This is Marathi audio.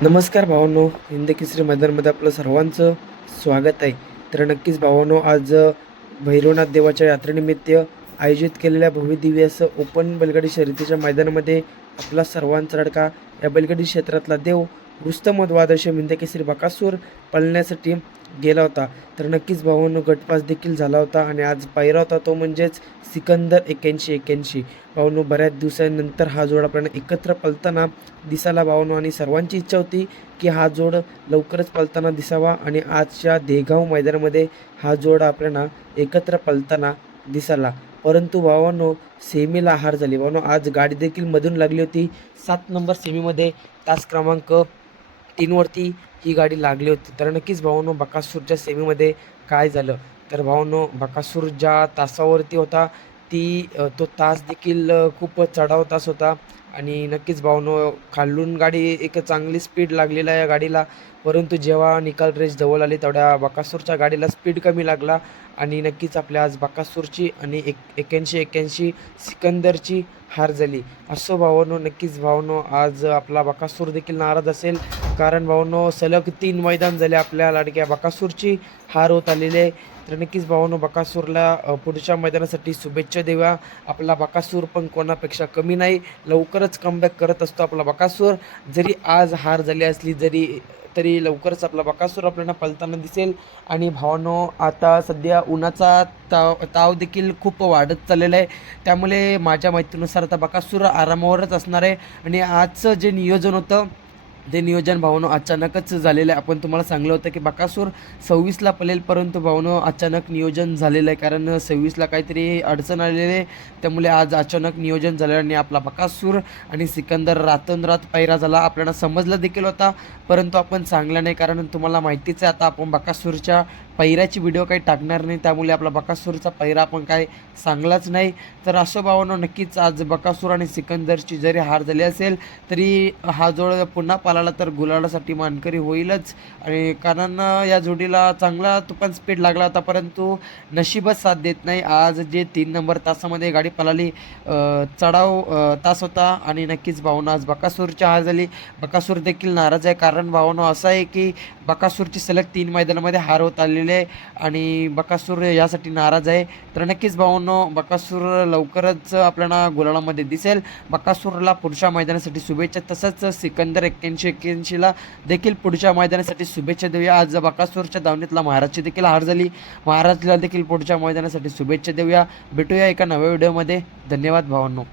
नमस्कार भावांनो, हिंद केसरी मैदानमध्ये आपलं सर्वांचं स्वागत आहे. तर नक्कीच भावांनो, आज भैरवनाथ देवाच्या यात्रेनिमित्त आयोजित केलेल्या भव्यदिव्य असं ओपन बैलगाडी शर्यतीच्या मैदानामध्ये आपला सर्वांचा लाडका या बैलगाडी क्षेत्रातला देव रुस्तम द्वादश हिंद केसरी बकासूर पळण्यासाठी गेला होता. तर नक्कीच भावांनो, गटपास देखील झाला होता आणि आज पायरा होता तो म्हणजेच सिकंदर 81-81. भावांनो, बऱ्याच दिवसांनंतर हा जोड आपल्याला एकत्र पळताना दिसायला भावांनो, आणि सर्वांची इच्छा होती की हा जोड लवकरच पळताना दिसावा आणि आजच्या देगाव मैदानामध्ये हा जोड आपल्याला एकत्र पळताना दिसाला. परंतु भावांनो, सेमीला हार झाली. भावांनो, आज गाडी देखील मधून लागली होती. 7 नंबर सेमीमध्ये तास क्रमांक 3वरती ही गाडी लागली होती. तर नक्कीच भावांनो, बकासूरच्या सेमीमध्ये काय झालं तर भावांनो, बकासूर ज्या तासावरती होता तो तास देखील खूप चढाव तास होता आणि नक्कीच भावांनो, खालून गाडी एक चांगली स्पीड लागलेला आहे या गाडीला. परंतु जेव्हा निकाल रेस जवळ आली तेवढ्या बकासूरच्या गाडीला स्पीड कमी लागला आणि नक्कीच आपल्या आज बकासूरची आणि 81-81 सिकंदरची हार झाली. असो भावांनो, नक्कीच भावांनो, आज आपला बकासूर देखील नाराज असेल, कारण भावांनो सलग 3 मैदान झाले आपल्या लाडक्या बकासूरची हार होत आलेली आहे. तर नक्कीच भावांनो, बकासूरला पुढच्या मैदानासाठी शुभेच्छा देऊया. आपला बकासूर पण कोणापेक्षा कमी नाही, लवकरच कमबॅक करत असतो आपला बकासूर. जरी आज हार झाली असली तरी लवकरच आपला बकासूर आपल्याला पळताना दिसेल. आणि भावांनो, आता सध्या उन्हाचा ताव देखील खूप वाढत चाललेला आहे, त्यामुळे माझ्या माहितीनुसार आता बकासूर आरामावरच असणार आहे. आणि आजचं जे नियोजन होतं ते नियोजन भावांनो अचानकच झालेलं आहे. आपण तुम्हाला सांगलं होतं की बकासूर 26ला पळेल, परंतु भावांनो अचानक नियोजन झालेलं आहे, कारण 26ला काहीतरी अडचण आलेली आहे. त्यामुळे आज अचानक नियोजन झालं आणि आपला बकासूर आणि सिकंदर रातोनरात पायरा झाला. आपल्याला समजलं देखील होता, परंतु आपण सांगलं नाही, कारण तुम्हाला माहितीच आहे आता आपण बकासूरच्या पैऱ्याची व्हिडिओ काही टाकणार नाही, त्यामुळे आपला बकासूरचा पैरा आपण काय सांगलाच नाही. तर असं भावांनो, नक्कीच आज बकासूर आणि सिकंदरची जरी हार झाली असेल तरी हा जोड पुन्हा पालाला तर गुलालासाठी मानकरी होईलच. आणि कारण या जोडीला चांगला तुफान स्पीड लागला होता, परंतु नशीबच साथ देत नाही. आज जे 3 नंबर तासामध्ये गाडी पळाली, चढाव तास होता आणि नक्कीच भावांनो आज बकासूरची हार झाली. बकासूर देखील नाराज आहे, कारण भावांनो असं आहे की बकासूरची सलग 3 मैदानामध्ये हार होत आलेली आहे आणि बकासूर यासाठी नाराज आहे. तर नक्कीच भावांनो, बकासूर लवकरच आपल्याला गुलालामध्ये दिसेल. बकासूरला पुढच्या मैदानासाठी शुभेच्छा, तसंच सिकंदर 81-81ला देखील पुढच्या मैदानासाठी शुभेच्छा देऊया. आज बकासूरच्या दावणीतला महाराजची देखील हार झाली, महाराजला देखील पुढच्या मैदानासाठी शुभेच्छा देऊया. भेटूया एका नव्या व्हिडिओमध्ये. धन्यवाद भावांनो.